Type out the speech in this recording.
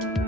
you